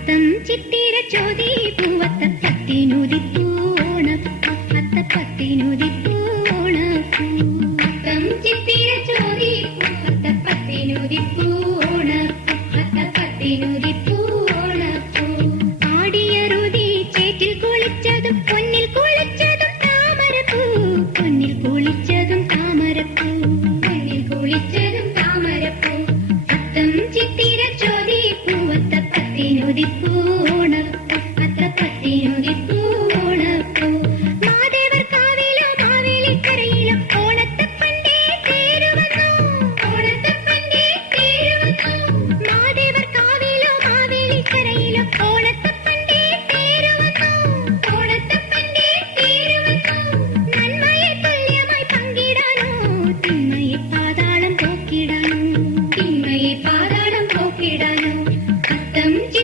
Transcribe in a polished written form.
അത്തം ചിത്തിര ചോതി പൂവത്തപ്പത്തിനുദിപ്പൂ ഓണപ്പത്തിനുദിപ്പൂ ഓണപ്പൂ. അത്തം ചിത്തിര ചോതി പൂവത്തപ്പത്തിനുദിപ്പൂ ഓണപ്പത്തിനുദിപ്പൂ ഓണപ്പൂ. ആടിയറുതി ചേറ്റിൽ കുളിച്ചതും പൊന്നിൽ കുളിച്ചതും താമരപ്പൂ. പൊന്നിൽ കുളിച്ചതും താമരപ്പൂ. പൊന്നിൽ കുളിച്ചതും താമരപ്പൂ. അത്തം ചിത്തിര ചോതി പൂവത്തപ്പത്തിനുദിപ്പൂ